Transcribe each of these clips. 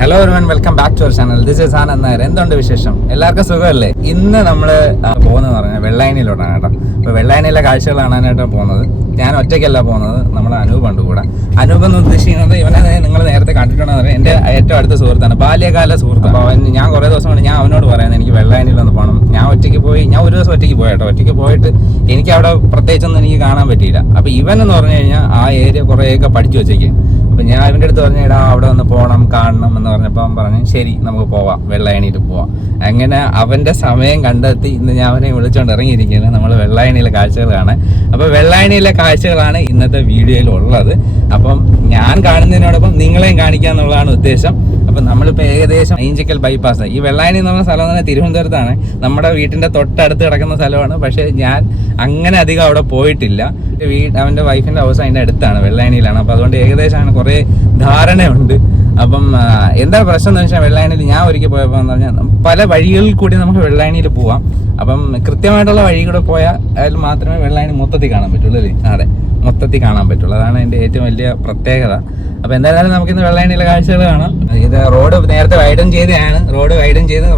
Hello everyone, welcome back to our channel. This is Anand Nair. എന്തുണ്ട് വിശേഷം? എല്ലാവർക്കും സുഖമല്ലേ? ഇന്ന് നമ്മൾ പോകുന്നത് പറഞ്ഞാൽ വെള്ളായണിയിലോട്ടാണ് കേട്ടോ. അപ്പോൾ വെള്ളായണിയിലെ കാഴ്ചകൾ കാണാനായിട്ടാണ് പോകുന്നത്. ഞാൻ ഒറ്റയ്ക്കല്ല പോകുന്നത്, നമ്മുടെ അനൂപുണ്ട് കൂടെ. അനൂപ് എന്ന് ഉദ്ദേശിക്കുന്നത് ഇവനെ നിങ്ങൾ നേരത്തെ കണ്ടിട്ടുണ്ടെന്ന് എൻ്റെ ഏറ്റവും അടുത്ത സുഹൃത്താണ്, ബാല്യകാല സുഹൃത്ത്. അപ്പോൾ ഞാൻ കുറേ ദിവസം കൊണ്ട് ഞാൻ അവനോട് പറയുന്നത് എനിക്ക് വെള്ളായണിയിലൊന്ന് പോകണം. ഞാൻ ഒറ്റയ്ക്ക് പോയി, ഞാൻ ഒരു ദിവസം ഒറ്റയ്ക്ക് പോയി കേട്ടോ. ഒറ്റയ്ക്ക് പോയിട്ട് എനിക്ക് അവിടെ പ്രത്യേകിച്ചൊന്നും എനിക്ക് കാണാൻ പറ്റിയില്ല. അപ്പോൾ ഇവൻ എന്ന് പറഞ്ഞു കഴിഞ്ഞാൽ ആ ഏരിയ കുറേയൊക്കെ പഠിച്ചു വെച്ചേക്കും. അപ്പം ഞാൻ അവൻ്റെ അടുത്ത് പറഞ്ഞു, എടാ അവിടെ ഒന്ന് പോകണം, കാണണം എന്ന് പറഞ്ഞപ്പോൾ അവൻ പറഞ്ഞു ശരി നമുക്ക് പോവാം, വെള്ളായണിയിൽ പോവാം. അങ്ങനെ അവൻ്റെ സമയം കണ്ടെത്തി ഇന്ന് ഞാൻ അവനെ വിളിച്ചുകൊണ്ട് ഇറങ്ങിയിരിക്കുകയാണ് നമ്മൾ വെള്ളായണിയിലെ കാഴ്ചകൾ കാണാൻ. അപ്പോൾ വെള്ളായണിയിലെ കാഴ്ചകളാണ് ഇന്നത്തെ വീഡിയോയിൽ ഉള്ളത്. അപ്പം ഞാൻ കാണുന്നതിനോടൊപ്പം നിങ്ങളെയും കാണിക്കുക എന്നുള്ളതാണ് ഉദ്ദേശം. അപ്പം നമ്മളിപ്പോൾ ഏകദേശം ഏഞ്ചക്കൽ ബൈപ്പാസ്, ഈ വെള്ളായണി എന്ന് പറഞ്ഞ സ്ഥലം തന്നെ തിരുവനന്തപുരത്താണ്, നമ്മുടെ വീട്ടിൻ്റെ തൊട്ടടുത്ത് കിടക്കുന്ന സ്ഥലമാണ്. പക്ഷേ ഞാൻ അങ്ങനെ അധികം അവിടെ പോയിട്ടില്ല. അവൻ്റെ വൈഫിൻ്റെ ഹൗസ് അതിൻ്റെ അടുത്താണ്, വെള്ളായണിയിലാണ്. അപ്പോൾ അതുകൊണ്ട് ഏകദേശം അങ്ങനെ കുറേ ധാരണയുണ്ട്. അപ്പം എന്താ പ്രശ്നം എന്ന് വെച്ചാൽ വെള്ളായണിയിൽ ഞാൻ ഒരിക്കൽ പോയപ്പോൾ എന്ന് പറഞ്ഞാൽ പല വഴികളിൽ കൂടി നമുക്ക് വെള്ളായണിയിൽ പോവാം. അപ്പം കൃത്യമായിട്ടുള്ള വഴി കൂടെ പോയാൽ മാത്രമേ വെള്ളായണി മൊത്തത്തിൽ കാണാൻ പറ്റുള്ളൂ അല്ലേ? അതെ, മൊത്തത്തിൽ കാണാൻ പറ്റുള്ളൂ. അതാണ് എൻ്റെ ഏറ്റവും വലിയ പ്രത്യേകത. അപ്പോൾ എന്തായാലും നമുക്കിന്ന് വെള്ളായണിയിലെ കാഴ്ചകൾ കാണാം. ഇത് റോഡ് നേരത്തെ വൈഡൻ ചെയ്തതാണ്,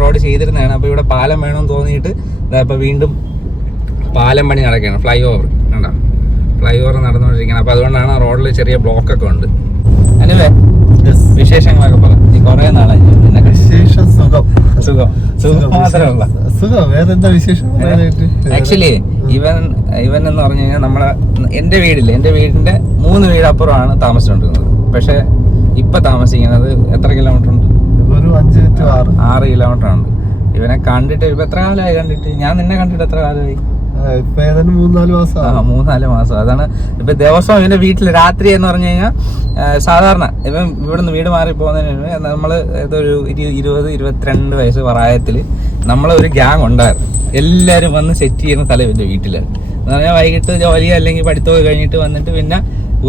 റോഡ് ചെയ്തിരുന്നതാണ്. അപ്പോൾ ഇവിടെ പാലം വേണമെന്ന് തോന്നിയിട്ട് ഇപ്പോൾ വീണ്ടും പാലം പണി നടക്കുകയാണ്. ഫ്ലൈ ഓവർ കണ്ടോ, ഫ്ലൈ ഓവർ നടന്നുകൊണ്ടിരിക്കുകയാണ്. അപ്പോൾ അതുകൊണ്ടാണ് റോഡിൽ ചെറിയ ബ്ലോക്കൊക്കെ ഉണ്ട്. അനുവേ, വിശേഷങ്ങളൊക്കെ പറ. നീ കുറേ നാളായി. വിശേഷം സുഖം മാത്രമല്ല, വേറെന്താ വിശേഷം? ആക്ച്വലി ഇവൻ എന്ന് പറഞ്ഞു കഴിഞ്ഞാൽ എൻ്റെ വീടിന്റെ 3 വീട് അപ്പുറമാണ് താമസിച്ചുകൊണ്ടിരുന്നത്. പക്ഷെ ഇപ്പൊ താമസിക്കുന്നത് എത്ര കിലോമീറ്റർ ഉണ്ട്? 6 കിലോമീറ്റർ ഉണ്ട്. ഇവനെ കണ്ടിട്ട് ഇപ്പൊ എത്ര കാലമായി കണ്ടിട്ട്? ഞാൻ നിന്നെ കണ്ടിട്ട് എത്ര കാലമായി? 3-4 മാസം. അതാണ് ഇപ്പൊ ദിവസം ഇവന്റെ വീട്ടിൽ രാത്രി എന്ന് പറഞ്ഞു കഴിഞ്ഞാൽ സാധാരണ ഇവൻ ഇവിടുന്ന് വീട് മാറി പോകുന്നതിന് നമ്മള് ഇതൊരു 20-22 വയസ്സ് പ്രായത്തില് നമ്മളൊരു ഗ്യാങ് ഉണ്ടായിരുന്നു. എല്ലാരും വന്ന് സെറ്റ് ചെയ്യുന്ന സ്ഥലം ഇവന്റെ വീട്ടില് എന്ന് പറഞ്ഞാൽ വൈകിട്ട് ജോലി അല്ലെങ്കിൽ പഠിത്തമൊക്കെ കഴിഞ്ഞിട്ട് വന്നിട്ട് പിന്നെ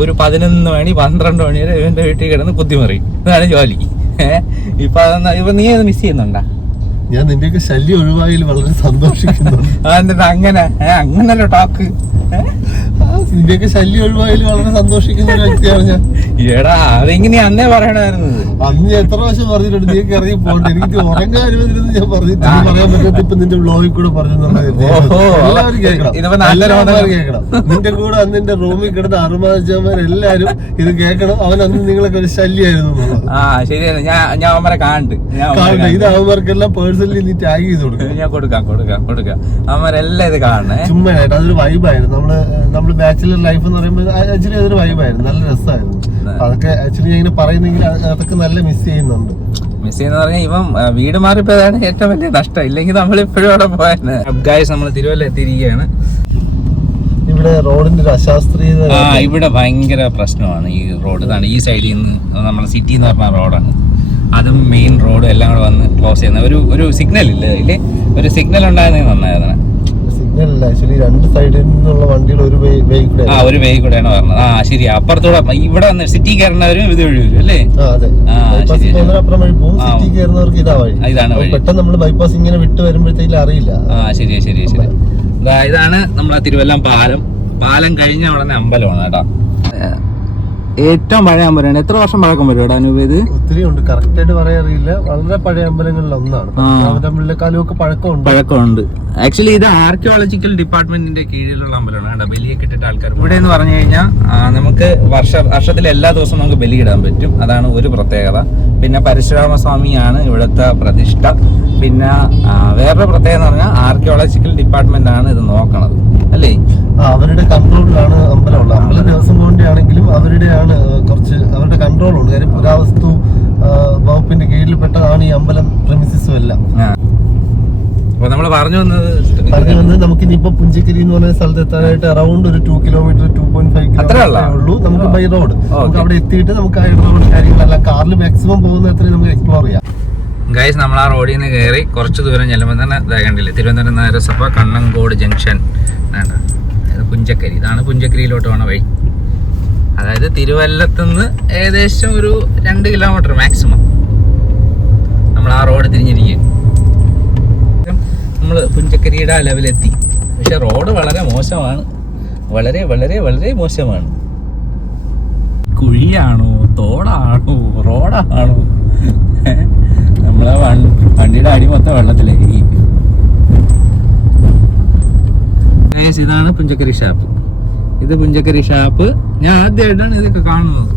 ഒരു 11 മണി 12 മണി വരെ ഇവന്റെ വീട്ടിൽ കിടന്ന് കുത്തിമറിയും. ഇതാണ് ജോലി. ഇപ്പൊ നീ അത് മിസ് ചെയ്യുന്നുണ്ടാ? ഞാൻ നിന്റെയൊക്കെ ശല്യം ഒഴിവായതിൽ വളരെ സന്തോഷിക്കുന്നു. അങ്ങനല്ലോ ടോക്ക്. നിന്റെയൊക്കെ ശല്യം ഒഴിവായതിൽ വളരെ സന്തോഷിക്കുന്ന ഒരു വ്യക്തിയാണ് ഞാൻ. എടാ അതെങ്ങനെയാ അന്നേ പറയണമായിരുന്നു? അന്ന് ഞാൻ എത്ര പ്രാവശ്യം പറഞ്ഞിട്ടുണ്ട് നീക്ക് ഇറങ്ങി പോകണ്ട, എനിക്ക് ഉറങ്ങാൻ അനുവദിച്ചിരുന്നു. ഞാൻ പറഞ്ഞിട്ട് പറയാൻ പറ്റാത്ത ഇപ്പൊ നിന്റെ വ്ളോഗിൽ കൂടെ പറഞ്ഞെന്നുള്ളത് എല്ലാവരും കേൾക്കണം. നിന്റെ കൂടെ അന്ന് എന്റെ റൂമിൽ കിടന്ന അറുമാചമാരെല്ലാരും ഇത് കേൾക്കണം. അവൻ അന്ന് നിങ്ങളൊക്കെ ഒരു ശല്യമായിരുന്നു. ശരിയാണ്, ഞാൻ അവന്മാരെ കാണണ്ട്. ഇത് അവന്മാർക്കെല്ലാം പേഴ്സണലി നീ ടാഗ് ചെയ്ത് കൊടുക്കും. ഞാൻ കൊടുക്കാം. അവന്മാരെല്ലാം ഇത് കാണണേ. ചുമ്മാ അതൊരു വൈബായിരുന്നു. നമ്മള് ബാച്ചിലർ ലൈഫ് എന്ന് പറയുമ്പോൾ ആക്ച്വലി അതൊരു വൈബായിരുന്നു, നല്ല രസമായിരുന്നു. അതൊക്കെ ആക്ച്വലി ഞാൻ ഇങ്ങനെ പറയുന്നെങ്കിൽ അതൊക്കെ നല്ല മിസ് ചെയ്യുന്നുണ്ട്. പറഞ്ഞാൽ ഇവൻ വീട് മാറിപ്പോയതാണ് ഏറ്റവും വലിയ നഷ്ടം. ഇല്ലെങ്കിൽ നമ്മളിപ്പോഴും അവിടെ പോയത്. ഗൈസ്, നമ്മൾ തിരുവല്ല എത്തിയിരിക്കുകയാണ്. ഇവിടെ റോഡിന്റെ ഒരു അശാസ്ത്രീയത, ഇവിടെ ഭയങ്കര പ്രശ്നമാണ് ഈ റോഡ്. ഇതാണ് ഈ സൈഡിൽ നിന്ന് നമ്മളെ സിറ്റി എന്ന് പറഞ്ഞ റോഡാണ്. അതും മെയിൻ റോഡും എല്ലാം കൂടെ വന്ന് ക്ലോസ് ചെയ്യുന്ന ഒരു സിഗ്നൽ ഇല്ലേ? ഒരു സിഗ്നൽ ഉണ്ടായിരുന്നെങ്കിൽ നന്നായിരുന്നു. സിഗ്നൽ ആക്ച്വലി രണ്ട് സൈഡിൽ നിന്നുള്ള വണ്ടികൾ ഒരു വേ കൂടെയാണ് പറഞ്ഞത്. ശരി, അപ്പുറത്തൂടെ ഇവിടെ വന്ന് സിറ്റി കയറുന്നവരും ഇത് വഴി വരും അല്ലേ? അപ്പുറം വഴി പോകും. സിറ്റി കയറുന്നവർക്ക് ഇതാണ് വഴി. പെട്ടെന്ന് നമ്മൾ ബൈപ്പാസ് ഇങ്ങനെ വിട്ട് വരുമ്പോഴത്തേക്കും അറിയില്ല. ശരി. ഇതാണ് നമ്മളെ തിരുവല്ലം പാലം കഴിഞ്ഞ ഉടനെ അമ്പലമാണ് കേട്ടോ. ഏറ്റവും പഴയ അമ്പലമാണ്. എത്ര വർഷം പഴക്കം വരും ഇവിടെ അനൂപ്? ഇത് ഒത്തിരി ഉണ്ട്, കറക്റ്റ് ആയിട്ട് പറയാൻ അറിയില്ല. വളരെ പഴയ അമ്പലങ്ങളിൽ ഒന്നാണ്. തമിഴിലെക്കാളും പഴക്കമുണ്ട്. ആക്ച്വലി ഇത് ആർക്കിയോളജിക്കൽ ഡിപ്പാർട്ട്മെന്റിന്റെ കീഴിലുള്ള അമ്പലമാണ്. ബലിയൊക്കെ ഇട്ടിട്ട് ആൾക്കാർ ഇവിടെ എന്ന് പറഞ്ഞു കഴിഞ്ഞാൽ നമുക്ക് വർഷത്തിൽ എല്ലാ ദിവസവും നമുക്ക് ബലിയിടാൻ പറ്റും. അതാണ് ഒരു പ്രത്യേകത. പിന്നെ പരശുരാമസ്വാമിയാണ് ഇവിടുത്തെ പ്രതിഷ്ഠ. പിന്നെ വേറൊരു പ്രത്യേകത എന്ന് പറഞ്ഞാൽ ആർക്കിയോളജിക്കൽ ഡിപ്പാർട്ട്മെന്റ് ആണ് ഇത് നോക്കണത് അല്ലേ? അവരുടെ കൺട്രോളിലാണ് അമ്പലമുള്ളത്. അമ്പലം ദേവസ്വം ബോർഡിന്റെ ആണെങ്കിലും അവരുടെയാണ് അവരുടെ കൺട്രോളുണ്ട്. കാര്യം പുരാവസ്തു വകുപ്പിന്റെ കീഴിൽപ്പെട്ടതാണ് ഈ അമ്പലം പ്രെമിസിസും എല്ലാം. നമ്മൾ പറഞ്ഞു വന്നത് നമുക്ക് ഇനിയിപ്പോ പുഞ്ചക്കരി എന്ന് പറയുന്ന സ്ഥലത്ത് എത്താനായിട്ട് അറൌണ്ട് ഒരു 2 കിലോമീറ്റർ 2.5 കിലോമീറ്റർ ഉള്ളൂ നമുക്ക് ബൈ റോഡ്. നമുക്ക് അവിടെ എത്തിയിട്ട് നമുക്ക് ആ റോഡ് കാര്യങ്ങളെല്ലാം കാറിൽ മാക്സിമം പോകുന്ന അത്രയും നമുക്ക് എക്സ്പ്ലോർ ചെയ്യാം. ഗൈസ്, നമ്മൾ ആ റോഡിൽ നിന്ന് കയറി കുറച്ച് ദൂരം ചെല്ലുമ്പോൾ തന്നെ കണ്ടില്ലേ തിരുവനന്തപുരം നഗരസഭ കണ്ണങ്കോട് ജംഗ്ഷൻ. പുഞ്ചക്കരി, ഇതാണ് പുഞ്ചക്കരിയിലോട്ട് പോണ വഴി. അതായത് തിരുവല്ലത്തുനിന്ന് ഏകദേശം ഒരു 2 കിലോമീറ്റർ മാക്സിമം നമ്മൾ ആ റോഡ് തിരിഞ്ഞിരിക്കും. നമ്മൾ പുഞ്ചക്കരിയുടെ ആ ലെവലെത്തി. പക്ഷെ റോഡ് വളരെ മോശമാണ്, വളരെ വളരെ വളരെ മോശമാണ്. കുഴിയാണോ തോടാണോ റോഡാണോ പിന്നെ വെള്ളത്തിലേക്ക് ഇതാണ് പുഞ്ചക്കരി ഷാപ്പ്. ഇത് പുഞ്ചക്കരി ഷാപ്പ്. ഞാൻ ആദ്യമായിട്ടാണ് ഇതൊക്കെ കാണുന്നത്.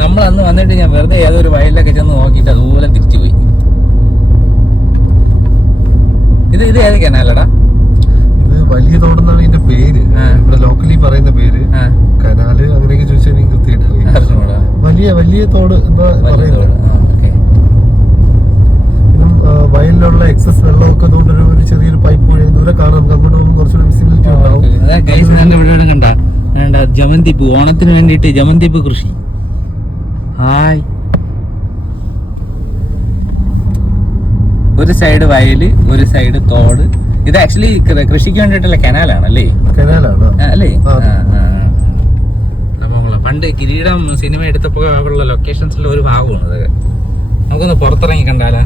നമ്മൾ അന്ന് വന്നിട്ട് ഞാൻ വെറുതെ ഏതൊരു വയലിലൊക്കെ ചെന്ന് നോക്കിയിട്ട് അതുപോലെ തിരിച്ചു പോയി. ഇത് ഏത് കനാലടാ? ഇത് വലിയ തോടെന്നാണ് ഇതിന്റെ പേര്. ഇവിടെ ലോക്കലി പറയുന്ന പേര് കനാല്. അങ്ങനെയൊക്കെ ചോദിച്ചാൽ എനിക്ക് കൃത്യമായിട്ട് അറിയാം. വലിയ തോട് എന്താ പറയുന്നത്. വയലിലുള്ള എക്സസ് വെള്ളമൊക്കെ ഒരു ചെറിയൊരു പൈപ്പ് വഴി ദൂരെ കാണാം. നമുക്ക് അങ്ങോട്ട് പോകുമ്പോൾ കുറച്ചുകൂടി വിസിബിലിറ്റി ഉണ്ടാവും. കണ്ട ജമന്തിപ്പൂ, ഓണത്തിന് വേണ്ടിയിട്ട് ജമന്തിപ്പൂ കൃഷി. ഹായ്. ഒരു സൈഡ് വയല്, ഒരു സൈഡ് തോട്. ഇത് ആക്ച്വലി കൃഷിക്ക് വേണ്ടിയിട്ടുള്ള കനാലാണ് അല്ലേ? കനാലാണ് അല്ലേ? പണ്ട് കിരീടം സിനിമ എടുത്തപ്പോ അവിടെയുള്ള ലൊക്കേഷൻസിലെ ഒരു ഭാഗമാണ് ഇതൊക്കെ. നമുക്കൊന്ന് പുറത്തിറങ്ങി കണ്ടാലാ?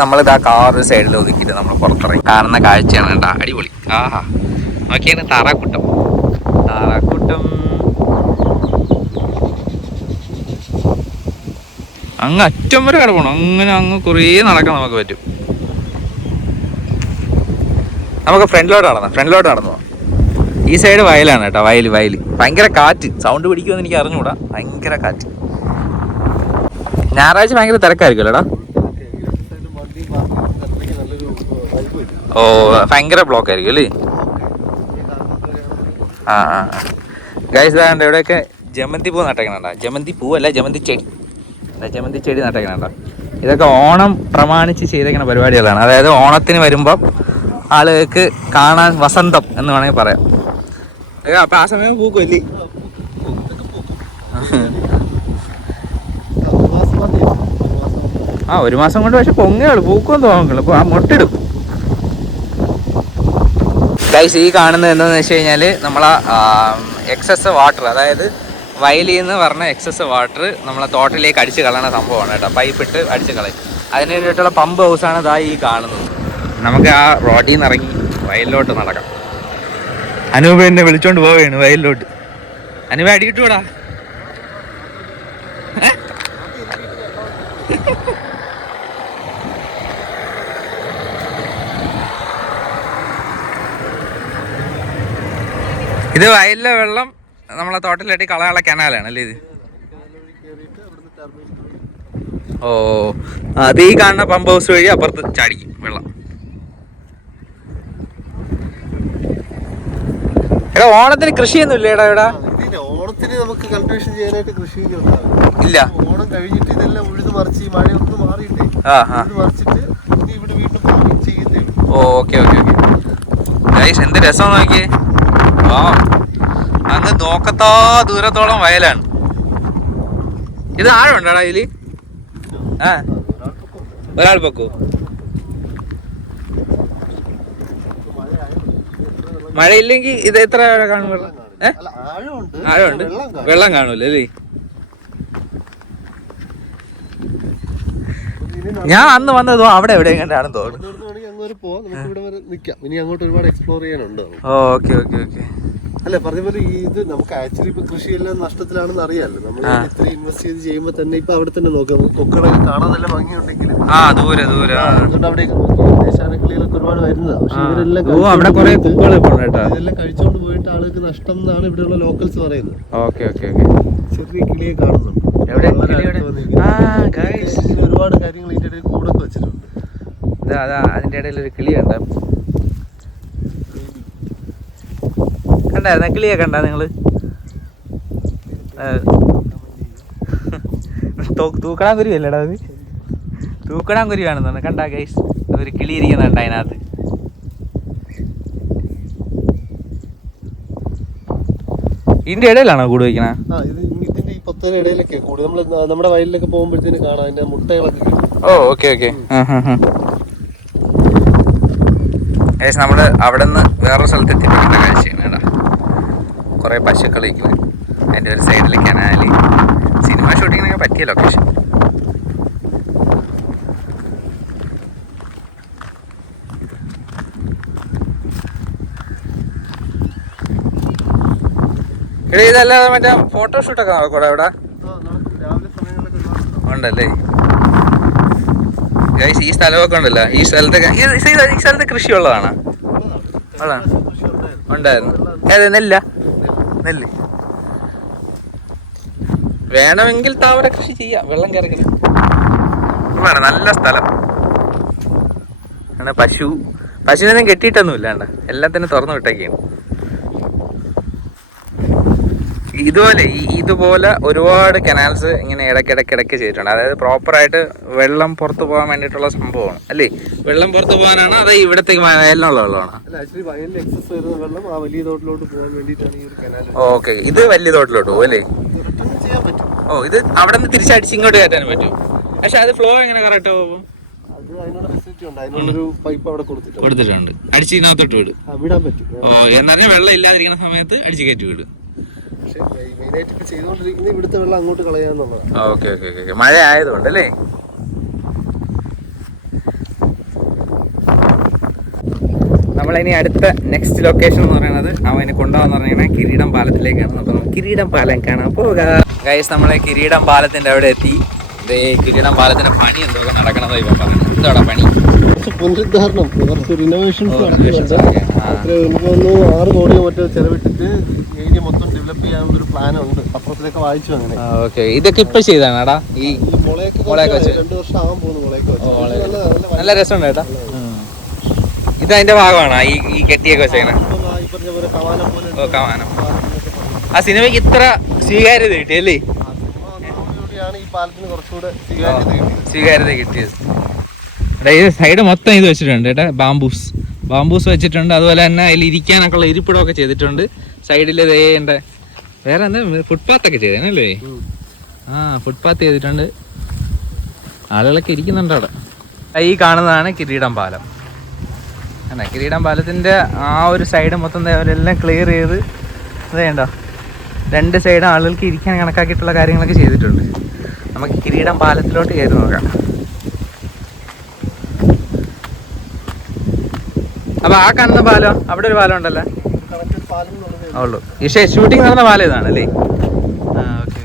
നമ്മളിതാ കാറ് സൈഡിൽ ഒതുക്കിയിട്ട് നമ്മൾ പുറത്തിറങ്ങി കാണുന്ന കാഴ്ചയാണ് കേട്ടോ. അടിപൊളി. ആഹാ, നോക്കിയാണ് താറാക്കൂട്ടം. അങ്ങ് അറ്റം വരെ കിടക്കണം. അങ്ങനെ അങ്ങ് കുറേ നടക്കാൻ നമുക്ക് പറ്റും. നമുക്ക് ഫ്രണ്ടിലോട്ട് നടന്നു. ഈ സൈഡ് വയലാണ് കേട്ടോ. വയല് ഭയങ്കര കാറ്റ്. സൗണ്ട് പിടിക്കുമെന്ന് എനിക്ക് അറിഞ്ഞൂടാ. ഭയങ്കര കാറ്റ്. ഞായറാഴ്ച ഭയങ്കര തിരക്കായിരിക്കും അല്ലേടാ? ഓ, ഭയങ്കര ബ്ലോക്ക് ആയിരിക്കും അല്ലേ? ഗൈസ് ഇതാണ്ട് ഇവിടെയൊക്കെ ജമന്തി പൂ നട്ടേക്കണ. ജമന്തി പൂവല്ല, ജമന്തി ചെടി നട്ടേക്കണ. ഇതൊക്കെ ഓണം പ്രമാണിച്ച് ചെയ്തേക്കുന്ന പരിപാടികളാണ്. അതായത് ഓണത്തിന് വരുമ്പം ആളുകൾക്ക് കാണാൻ വസന്തം എന്ന് വേണമെങ്കിൽ പറയാം. അപ്പൊ ആ സമയം പൂക്കുമല്ലേ? ഒരു മാസം കൊണ്ട് പക്ഷെ പൊങ്ങുള്ളൂ, പൂക്കൊന്നും തോന്നുള്ളൂ. അപ്പൊ ആ മുട്ടിടും. ഗൈസ് ഈ കാണുന്നത് എന്താണെന്ന് വെച്ച് കഴിഞ്ഞാൽ നമ്മളെ എക്സസ് വാട്ടർ, അതായത് വയലിൽ നിന്ന് പറഞ്ഞ എക്സസ് വാട്ടർ നമ്മളെ തോട്ടിലേക്ക് അടിച്ച് കളയണ സംഭവമാണ് കേട്ടോ. പൈപ്പിട്ട് അടിച്ച് കളയും. അതിന് വേണ്ടിയിട്ടുള്ള പമ്പ് ഹൗസാണ് ഇതാ ഈ കാണുന്നത്. നമുക്ക് ആ റോഡിൽ നിന്ന് ഇറങ്ങി വയലിലോട്ട് നടക്കാം. അനൂപ് എന്നെ വിളിച്ചോണ്ട് പോവുകയാണ് വയലിലോട്ട്. അനൂപ് അടിയിട്ടുകൂടാ? ഇത് വയലിലെ വെള്ളം നമ്മളെ തോട്ടിലെട്ടി കളയാനുള്ള കനാലാണ് അല്ലേ ഇത്? ഓ, അത് ഈ കാണുന്ന പമ്പ് ഹൗസ് വഴി അപ്പുറത്ത് ചാടിക്കും വെള്ളം. എടാ ഓണത്തിന് കൃഷിയൊന്നും ഇല്ലേടാ ഇവിടെ? ഓണത്തിന് നമുക്ക് കൾട്ടിവേഷൻ ചെയ്യാനായിട്ട് കൃഷി ഇല്ല. ഓണം കഴിഞ്ഞിട്ട് ഇതെല്ലാം ഉഴുത് മറിച്ച് ഈ മഴയൊന്നും മാറിയിട്ടേ മറിച്ചിട്ട് ഇവിടെ വീണ്ടും ചെയ്യുന്നേ. ഓക്കെ. ഗൈസ് എന്ത് രസം നോക്കിയേ. അങ്ങ് നോക്കത്താ ദൂരത്തോളം വയലാണ്. ഇത് ആഴമുണ്ടാടാ ഇതില്? ഒരാൾ പൊക്കോ? മഴയില്ലെങ്കിൽ ഇത് എത്ര കാണും വെള്ളം? ആഴമുണ്ട്. വെള്ളം കാണൂല്ലേ അല്ലേ? ഞാൻ അന്ന് വന്നതോ അവിടെ എവിടെയും കണ്ടാണെന്ന് തോന്നുന്നു. ഇനി അങ്ങോട്ട് ഒരുപാട് എക്സ്പ്ലോർ ചെയ്യാനുണ്ട്. ഓക്കെ. അല്ല പറഞ്ഞ പോലെ ഇത് നമുക്ക് ആക്ച്വലി ഇപ്പൊ കൃഷിയെല്ലാം നഷ്ടത്തിലാണെന്ന് അറിയാമല്ലോ. നമ്മൾ ഇത്ര ഇൻവെസ്റ്റ് ചെയ്ത് ചെയ്യുമ്പോ തന്നെ ഇപ്പൊ അവിടെ തന്നെ നോക്കാം. കൊക്കടൊക്കെ കാണാൻ നല്ല ഭംഗിയുണ്ടെങ്കിൽ അതുകൊണ്ട് അവിടെയൊക്കെ നോക്കി ദേശാനക്കിളികളൊക്കെ ഒരുപാട് വരുന്നത്. പക്ഷെ ഇവരെല്ലാം ഇതെല്ലാം കഴിച്ചോണ്ട് പോയിട്ട് ആളുകൾക്ക് നഷ്ടം എന്നാണ് ഇവിടെയുള്ള ലോക്കൽസ് പറയുന്നത്. ചെറിയ കിളിയെ കാണുന്നുണ്ട്. ഒരുപാട് കാര്യങ്ങൾ ഇതിന്റെ ഇടയിൽ കൂടൊക്കെ വെച്ചിട്ടുണ്ട്. അതിന്റെ ഇടയിൽ ഒരു കിളിയുണ്ട്. കണ്ടായിരുന്ന കിളിയെ കണ്ടാ നിങ്ങള്? തൂക്കടാൻ കുരുവല്ലേടാ അത്? തൂക്കടാൻ കുരുവാണെന്ന് തോന്നുന്നു. കണ്ടാ ഗൈസ് ഒരു കിളി ഇരിക്കുന്നുണ്ട് അതിനകത്ത്. ഇതിന്റെ ഇടയിലാണോ കൂട് വയ്ക്കണ? ഇതിന്റെ ഈ പൊത്തയുടെ ഇടയിലൊക്കെ കൂട്. നമ്മുടെ വയലിലൊക്കെ പോകുമ്പോഴത്തേന് കാണാം അതിന്റെ മുട്ടകളൊക്കെ. ഓക്കെ. നമ്മള് അവിടെ നിന്ന് വേറൊരു സ്ഥലത്ത് എത്തിപ്പെടേണ്ട കാഴ്ചയാണ് കേട്ടാ. കുറെ പശുക്കൾ ഇരിക്കുന്നത്. അതിന്റെ ഒരു സൈഡിൽ കനാല്. സിനിമ ഷൂട്ടിങ്ങിനൊക്കെ പറ്റിയ ലൊക്കേഷൻ. ഇതല്ലാതെ മറ്റേ ഫോട്ടോഷൂട്ടൊക്കെ നടക്കൂടെ ഇവിടെ? ഉണ്ടല്ലേ? ഗൈസ് ഈ സ്ഥലമൊക്കെ ഉണ്ടല്ലോ, ഈ സ്ഥലത്ത് കൃഷിയുള്ളതാണ്. അതാണ് ഉണ്ടായിരുന്നു. ഏത് നെല്ല? നെല്ല് വേണമെങ്കിൽ താമര കൃഷി ചെയ്യാം. വെള്ളം കയറിക്കണം. നല്ല സ്ഥലം. പശുവിനൊന്നും കെട്ടിയിട്ടൊന്നുമില്ല, എല്ലാത്തിനും തുറന്നു വിട്ടേക്കാണ്. ഇതുപോലെ ഒരുപാട് കനാൽസ് ഇങ്ങനെ ഇടയ്ക്കിടയ്ക്ക് ചെയ്തിട്ടുണ്ട്. അതായത് പ്രോപ്പറായിട്ട് വെള്ളം പുറത്തു പോകാൻ വേണ്ടിയിട്ടുള്ള സംഭവമാണ് അല്ലേ? വെള്ളം പുറത്തു പോകാനാണ് അത് ഇവിടത്തേക്ക് വയലിനുള്ള വെള്ളമാണ്? ഓക്കെ, ഇത് വലിയ തോട്ടിലോട്ട് പോകും അല്ലേ? ഓ, ഇത് അവിടെ നിന്ന് തിരിച്ചടിച്ച് ഇങ്ങോട്ട് കയറ്റാൻ പറ്റും. പക്ഷെ അത് ഫ്ലോ എങ്ങനെ കറക്റ്റ് പോകും? കൊടുത്തിട്ടുണ്ട്. അടിച്ചിനകത്തോട്ട് വിടും. ഓ, എന്നാലും വെള്ളം ഇല്ലാതിരിക്കുന്ന സമയത്ത് അടിച്ച് കയറ്റി വിടും. ഓക്കെ ഓക്കെ ഓക്കെ, മഴ ആയതുകൊണ്ട് അല്ലേ? നമ്മളിനി അടുത്ത നെക്സ്റ്റ് ലൊക്കേഷൻ എന്ന് പറയുന്നത് അവന് കൊണ്ടുപോകാന്ന് പറഞ്ഞാൽ കിരീടം പാലത്തിലേക്കാണ്. അപ്പം കിരീടം പാലം കാണാൻ പോകാം. ഗൈസ്, നമ്മളെ കിരീടം പാലത്തിന്റെ അവിടെ എത്തി. ഇതേ കിരീടം പാലത്തിന്റെ പണി എന്തൊക്കെ നടക്കണതോ ഇവ പറയുന്നത്. എന്തോടാ പണി? പുനരുദ്ധാരണം, കുറച്ച് റിനോവേഷൻസ് നടക്കുന്നുണ്ട്. 6 കോടി മറ്റോ ചെലവിട്ടിട്ട് ഏരിയ മൊത്തം ഡെവലപ്പ് ചെയ്യാനൊരു പ്ലാൻ ഉണ്ട്. പത്രത്തിലൊക്കെ വായിച്ചു. അങ്ങനെ ഓക്കെ, ഇതൊക്കെ ഇപ്പൊ ചെയ്താണാടാ? ഈ മുളയൊക്കെ വെച്ച് 2 വർഷം ആവാൻ പോകുന്നു. മുളയൊക്കെ വെച്ച് നല്ല രസമുണ്ട് കേട്ടാ. ഇത് അതിന്റെ ഭാഗമാണ് ഈ കെട്ടിയൊക്കെ വെച്ചേക്കണേ. കമാനം. ആ സിനിമയ്ക്ക് ഇത്ര സ്വീകാര്യത കിട്ടിയല്ലേ? സ്വീകാര്യത കിട്ടിയത്. ഇത് സൈഡ് മൊത്തം ഇത് വെച്ചിട്ടുണ്ട് കേട്ടോ, ബാംബൂസ് വെച്ചിട്ടുണ്ട്. അതുപോലെ തന്നെ അതിൽ ഇരിക്കാനൊക്കെ ഉള്ള ഇരിപ്പിടമൊക്കെ ചെയ്തിട്ടുണ്ട്. സൈഡിൽ ഇതേണ്ട വേറെ എന്താ ഫുട്പാത്തൊക്കെ ചെയ്തേനല്ലേ? ഫുട്പാത്ത് ചെയ്തിട്ടുണ്ട്. ആളുകളൊക്കെ ഇരിക്കുന്നുണ്ട് അവിടെ. ഈ കാണുന്നതാണ് കിരീടം പാലം. കിരീടം പാലത്തിന്റെ ആ ഒരു സൈഡ് മൊത്തം അവരെല്ലാം ക്ലിയർ ചെയ്ത് ഇതേണ്ടോ, 2 സൈഡും ആളുകൾക്ക് ഇരിക്കാൻ കണക്കാക്കിയിട്ടുള്ള കാര്യങ്ങളൊക്കെ ചെയ്തിട്ടുണ്ട്. നമുക്ക് കിരീടം പാലത്തിലോട്ട് കയറി നോക്കാം. അപ്പൊ ആ കാണുന്ന പാലം, അവിടെ ഒരു പാലം ഉണ്ടല്ലോ ഉള്ളു. ഷൂട്ടിംഗ് നടന്ന പാലം ഇതാണല്ലേ? ഓക്കെ.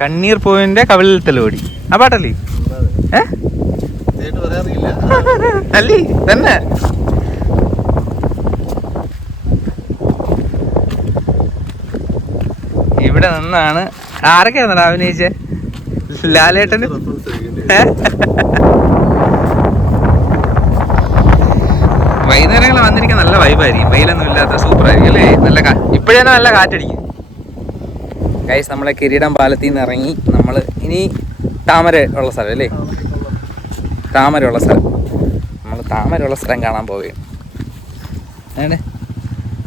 കണ്ണീർ പൂവിന്റെ കവിളിൽ തെലോടി, ആ പാട്ടല്ലേ? അല്ലേ തന്നെ. ഇവിടെ നിന്നാണ് ആരൊക്കെയാണോ അഭിനയിച്ചേ? ലാലേട്ടന്. വൈകുന്നേരങ്ങളിൽ വന്നിരിക്കാൻ നല്ല വൈബായിരിക്കും. വെയിലൊന്നും ഇല്ലാത്ത സൂപ്പർ ആയിരിക്കും അല്ലേ? ഇപ്പോഴേ നല്ല കാറ്റടിക്കും. ഗൈസ്, നമ്മളെ കിരീടം പാലത്തിൽ നിന്ന് ഇറങ്ങി നമ്മൾ ഇനി താമര ഉള്ള സ്ഥലം അല്ലേ? താമരയുള്ള സ്ഥലം. നമ്മൾ താമരയുള്ള സ്ഥലം കാണാൻ പോവുകയാണ്.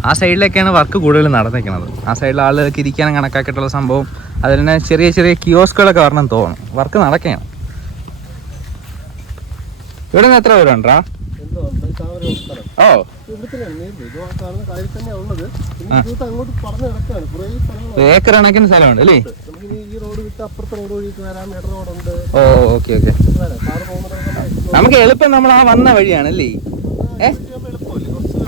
ആ സൈഡിലൊക്കെയാണ് വർക്ക് കൂടുതൽ നടന്നിരിക്കുന്നത്. ആ സൈഡിൽ ആളുകൾക്ക് ഇരിക്കാനും കണക്കാക്കിയിട്ടുള്ള സംഭവം. അതിൽ തന്നെ ചെറിയ ചെറിയ കിയോസ്കുകളൊക്കെ വരണം തോന്നും. വർക്ക് നടക്കുകയാണ്. ഇവിടെ നിന്ന് എത്ര പേരുണ്ടാ? ഓ, ഏക്കർ കണക്കിന് സ്ഥലമുണ്ട് അല്ലേ? ഓ, ഓക്കെ ഓക്കെ. നമുക്ക് എളുപ്പം നമ്മൾ ആ വന്ന വഴിയാണല്ലേ?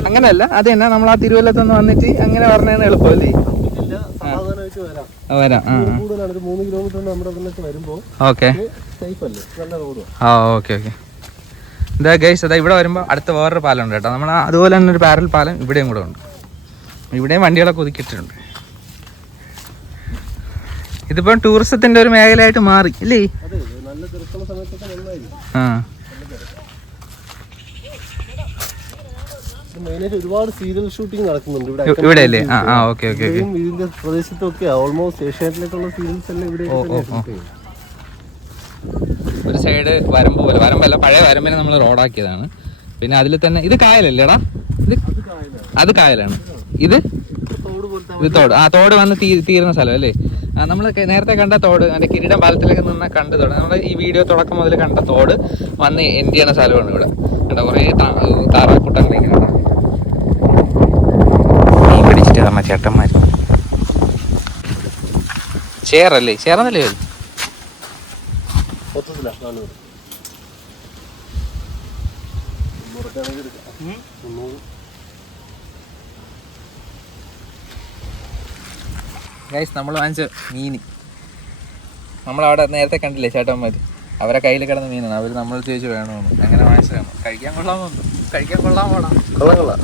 അങ്ങനെയല്ല, അത് തന്നെ നമ്മൾ ആ തിരുവല്ലത്തൊന്ന് വന്നിട്ട് അങ്ങനെ പറഞ്ഞാൽ എളുപ്പം അല്ലേ? വരാം. Okay okay okay. എന്താ ഗൈസ്, അതാ ഇവിടെ വരുമ്പോൾ അടുത്ത വേറൊരു പാലം ഉണ്ട് കേട്ടോ. നമ്മൾ അതുപോലെ തന്നെ ഒരു പാരൽ പാലം ഇവിടെയും കൂടെ ഉണ്ട്. ഇവിടെയും വണ്ടികളൊക്കെ ഒതുക്കിയിട്ടുണ്ട്. ഇതിപ്പം ടൂറിസത്തിന്റെ ഒരു മേഖലയായിട്ട് മാറി അല്ലേ? ഒരുപാട് സീരിയൽ ഷൂട്ടിംഗ് നടക്കുന്നുണ്ട് ഇവിടെ അല്ലേ? Okay okay. ഇതിന്റെ പ്രദേശത്തൊക്കെ ഓൾമോസ്റ്റ് ഏഷ്യാനെറ്റിലേക്കുള്ള സീരിയൽസ് എല്ലാം ഇവിടെ. ഒരു സൈഡ് വരമ്പ് പോലെ, വരമ്പല്ല പഴയ വരമ്പിനെ നമ്മൾ റോഡാക്കിയതാണ്. പിന്നെ അതിൽ തന്നെ ഇത് കായലല്ലേടാ? അത് കായലാണ്. ഇത് തോട്. തോട് വന്ന് തീരുന്ന സ്ഥലം അല്ലേ? നമ്മൾ നേരത്തെ കണ്ട തോട്, അതിന്റെ കിരീടം പാലത്തിലേക്ക് നിന്ന കണ്ട തോട്, നമ്മൾ ഈ വീഡിയോ തുടക്കം മുതൽ കണ്ട തോട് വന്ന് എൻഡ് ചെയ്യുന്ന സ്ഥലമാണ് ഇവിടെ. കണ്ട കുറേ താറാക്കൂട്ടങ്ങളിങ്ങനെ മീൻ പിടിച്ചിട്ട് തന്ന ചേട്ടന്മാർ. ചേറല്ലേ? ചേർന്നല്ലേ? ഗൈസ്, നമ്മൾ വാങ്ങിച്ച മീൻ നമ്മളവിടെ നേരത്തെ കണ്ടില്ലേ ചേട്ടന്മാർ? അവരെ കയ്യിൽ കിടന്ന മീനാണ്. അവർ നമ്മൾ ചോദിച്ചു വേണമെന്ന്. അങ്ങനെ വാങ്ങിച്ചതാണ്. കഴിക്കാൻ കൊള്ളാമെന്ന്. കഴിക്കാൻ കൊള്ളാമോടാ? കൊള്ളാം.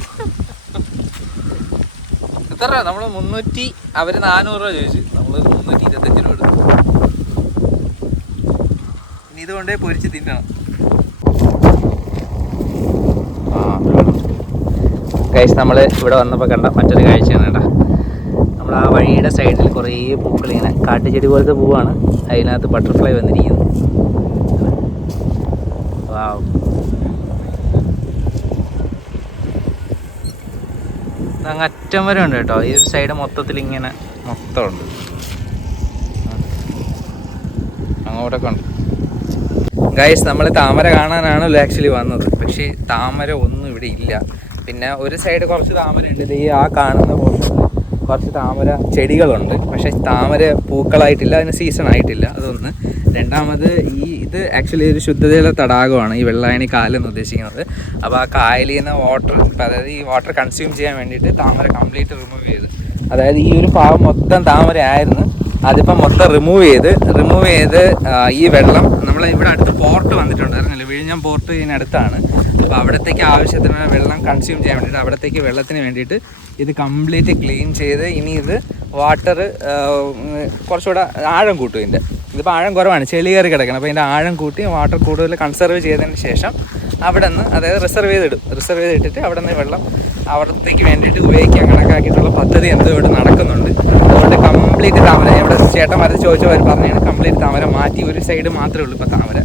എത്ര രൂപ? നമ്മൾ 300, അവർ 400 രൂപ ചോദിച്ചു. നമ്മൾ 325 രൂപ എടുത്തു. ഇനി ഇതുകൊണ്ടേ പൊരിച്ച് തിന്നണം. ഗൈസ്, നമ്മൾ ഇവിടെ വന്നപ്പോൾ കണ്ട മറ്റൊരു കാഴ്ചയാണ് കേട്ടോ. നമ്മൾ ആ വഴിയുടെ സൈഡിൽ കുറേ പൂക്കൾ, ഇങ്ങനെ കാട്ടുചെടി പോലത്തെ പൂവാണ്. അതിനകത്ത് ബട്ടർഫ്ലൈ വന്നിരിക്കുന്നു. വാവ്. അങ്ങ് അറ്റം വരെ ഉണ്ട് കേട്ടോ. ഈ ഒരു സൈഡ് മൊത്തത്തിൽ ഇങ്ങനെ മൊത്തമുണ്ട്. അങ്ങോട്ടൊക്കെ ഉണ്ട്. ഗൈസ്, നമ്മൾ താമര കാണാനാണല്ലോ ആക്ച്വലി വന്നത്. പക്ഷേ താമര ഒന്നും ഇവിടെ ഇല്ല. പിന്നെ ഒരു സൈഡ് കുറച്ച് താമര ഉണ്ട്. ഈ ആ കാണുന്ന പോർഷനിൽ കുറച്ച് താമര ചെടികളുണ്ട്. പക്ഷേ താമര പൂക്കളായിട്ടില്ല, അതിന് സീസൺ ആയിട്ടില്ല. അതൊന്ന്. രണ്ടാമത്, ഇത് ആക്ച്വലി ഒരു ശുദ്ധജല തടാകമാണ് ഈ വെള്ളായണി കായൽ എന്ന് ഉദ്ദേശിക്കുന്നത്. അപ്പോൾ ആ കായലിൽ നിന്ന് വാട്ടർ, അതായത് ഈ വാട്ടർ കൺസ്യൂം ചെയ്യാൻ വേണ്ടിയിട്ട് താമര കംപ്ലീറ്റ് റിമൂവ് ചെയ്ത്, അതായത് ഈ ഒരു ഭാഗം മൊത്തം താമര ആയിരുന്നു, അതിപ്പം മൊത്തം റിമൂവ് ചെയ്ത് ഈ വെള്ളം, നമ്മൾ ഇവിടെ അടുത്ത് പോർട്ട് വന്നിട്ടുണ്ട്, അറിഞ്ഞില്ല, വിഴിഞ്ഞം പോർട്ട് ഇതിനടുത്താണ്. അപ്പോൾ അവിടത്തേക്ക് ആവശ്യത്തിന് വെള്ളം കൺസ്യൂം ചെയ്യാൻ വേണ്ടിയിട്ട്, അവിടത്തേക്ക് വെള്ളത്തിന് വേണ്ടിയിട്ട് ഇത് കംപ്ലീറ്റ് ക്ലീൻ ചെയ്ത് ഇനി ഇത് വാട്ടർ കുറച്ചുകൂടെ ആഴം കൂട്ടും. ഇതിപ്പോൾ ആഴം കുറവാണ്, ചെളി കയറി കിടക്കണം. അപ്പോൾ ഇതിൻ്റെ ആഴം കൂട്ടി വാട്ടർ കൂടുതൽ കൺസർവ് ചെയ്തതിന് ശേഷം അവിടെ നിന്ന്, അതായത് റിസർവ് ചെയ്തിട്ടിട്ട് അവിടെ നിന്ന് വെള്ളം അവിടത്തേക്ക് വേണ്ടിയിട്ട് ഉപയോഗിക്കാൻ കണക്കാക്കിയിട്ടുള്ള പദ്ധതി എന്തോ ഇവിടെ നടക്കുന്നുണ്ട്. അതുകൊണ്ട് കംപ്ലീറ്റ് താമര, ഇവിടെ ചേട്ടൻ വരച്ച് ചോദിച്ചവർ പറഞ്ഞാണ് കംപ്ലീറ്റ് താമര മാറ്റി ഒരു സൈഡ് മാത്രമേ ഉള്ളൂ ഇപ്പോൾ താമര.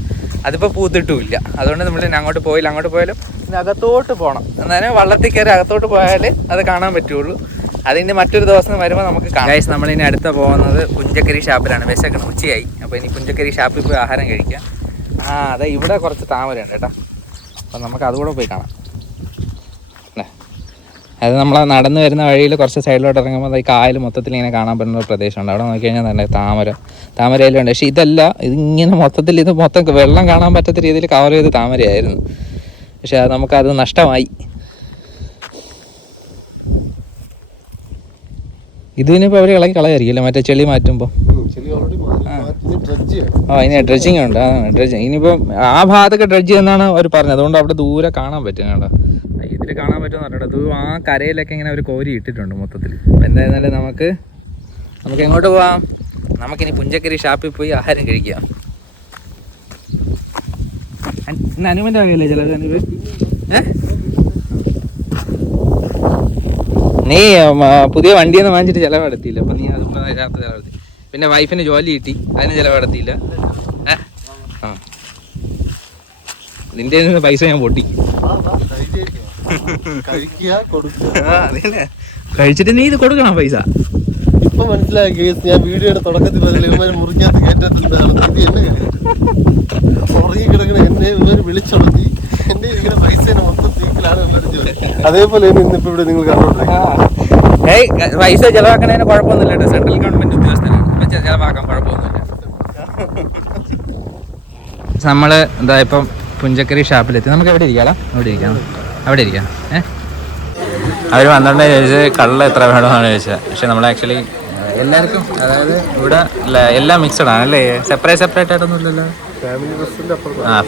അതിപ്പോൾ പൂത്തിട്ടുമില്ല. അതുകൊണ്ട് നമ്മൾ അങ്ങോട്ട് പോയാലും അകത്തോട്ട് പോകണം. എന്നാലും വള്ളത്തിൽ കയറി അകത്തോട്ട് പോയാൽ അത് കാണാൻ പറ്റുള്ളൂ. അതിന് മറ്റൊരു ദിവസം വരുമ്പോൾ നമുക്ക് കാണാം. ഗൈസ്, നമ്മളിനി അടുത്ത പോകുന്നത് പുഞ്ചക്കരി ഷാപ്പിലാണ്. വിശക്കണം, ഉച്ചയായി. അപ്പോൾ ഇനി പുഞ്ചക്കരി ഷാപ്പിൽ പോയി ആഹാരം കഴിക്കാം. അതെ, ഇവിടെ കുറച്ച് താമരയുണ്ട് കേട്ടോ. അപ്പം നമുക്ക് അതുകൂടെ പോയി കാണാം. അത് നമ്മൾ നടന്നു വരുന്ന വഴിയിൽ കുറച്ച് സൈഡിലോട്ട് ഇറങ്ങുമ്പോൾ ഈ കായൽ മൊത്തത്തിൽ ഇങ്ങനെ കാണാൻ പറ്റുന്ന ഒരു പ്രദേശമുണ്ട്. അവിടെ നോക്കി കഴിഞ്ഞാൽ തന്നെ താമരയിലുണ്ട്. പക്ഷേ ഇതിങ്ങനെ മൊത്തത്തിൽ ഇത് മൊത്തം വെള്ളം കാണാൻ പറ്റാത്ത രീതിയിൽ കവർ ചെയ്ത് താമരയായിരുന്നു. പക്ഷെ അത് നമുക്കത് നഷ്ടമായി. ഇതിനിപ്പോൾ അവർ ഇളകി കളയായിരിക്കില്ല, മറ്റേ ചെളി മാറ്റുമ്പോൾ. ഇനി ഡ്രഡ്ജിങ് ഉണ്ട്. ഡ്രഡ്ജിങ് ഇനിയിപ്പം ആ ഭാഗത്തൊക്കെ ഡ്രഡ്ജ് എന്നാണ് അവർ പറഞ്ഞത്. അതുകൊണ്ട് അവിടെ ദൂരെ കാണാൻ പറ്റും കേട്ടോ. ഇതിൽ കാണാൻ പറ്റുമെന്ന് പറഞ്ഞിട്ട് അത് ആ കരയിലൊക്കെ ഇങ്ങനെ അവർ കോരി ഇട്ടിട്ടുണ്ട് മൊത്തത്തിൽ. അപ്പം എന്തായിരുന്നാലും നമുക്ക് എങ്ങോട്ട് പോവാം? നമുക്കിനി പുഞ്ചക്കരി ഷാപ്പിൽ പോയി ആഹാരം കഴിക്കാം. ഇന്ന് അനുവിൻ്റെ വകയല്ലേ ചിലത്? അനുവ് നീ പുതിയ വണ്ടിയൊന്നും വാങ്ങിച്ചിട്ട് ചിലവെടുത്തില്ല. അപ്പം നീ അതുകൊണ്ട് ചിലവെടുത്തി. പിന്നെ വൈഫിന് ജോലി കിട്ടി, അതിന് ചിലവെടുത്തില്ല. നിന്റെ നിന്ന് പൈസ ഞാൻ പൊട്ടി. കഴിച്ചിട്ട് നീ ഇത് കൊടുക്കണം പൈസ. ഇപ്പൊ മനസ്സിലായി കേസ്. ഞാൻ വീഡിയോയുടെ തുടക്കത്തിൽ മുറിക്കാത്ത കിടക്കണ എന്നെ ഇവർ വിളിച്ചുണർത്തി എന്റെ ഇങ്ങനെ പൈസ മൊത്തം തീക്കിലാണ്. അതേപോലെ ഇന്നിപ്പോ ഇവിടെ നിങ്ങൾ കണ്ടോണ്ടിരിക്കും. പൈസ ചെലവാക്കണതിന് കുഴപ്പമൊന്നുമില്ല കേട്ടോ. സെൻട്രൽ ഗവൺമെന്റ് ഉദ്യോഗസ്ഥനാണ്, ചെലവാക്കാൻ കുഴപ്പമൊന്നുമില്ല. നമ്മള് എന്താ ഇപ്പം പുഞ്ചക്കരി ഷാപ്പിലെത്തി. നമുക്ക് എവിടെ ഇരിക്കാം? അവിടെ ഇരിക്കാം. അവർ 12 ചോദിച്ചത് കള്ള എത്ര വേണമെന്നാണ് ചോദിച്ചത്. പക്ഷെ നമ്മൾ ആക്ച്വലി എല്ലാവർക്കും, അതായത് ഇവിടെ എല്ലാം മിക്സഡ് ആണ് അല്ലേ, സെപ്പറേറ്റ് ആയിട്ടൊന്നും ഇല്ലല്ലോ.